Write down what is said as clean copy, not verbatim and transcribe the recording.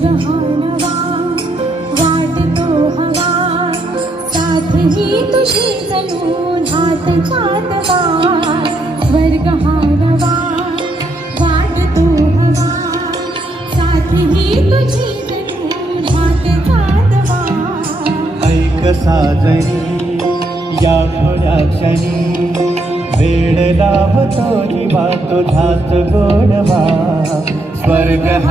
स्वर्ग हा नवा वाटतो हवा, साथ ही तुझी जणू धात चांदवा. स्वर्ग हा नवा वाटतो हवा, साथ ही तुझी जणू धात चांदवा. ऐक साजनी या थोड्या क्षणी, वेळ लावतो जीवा तुझाच गोडवा. स्वर्ग हा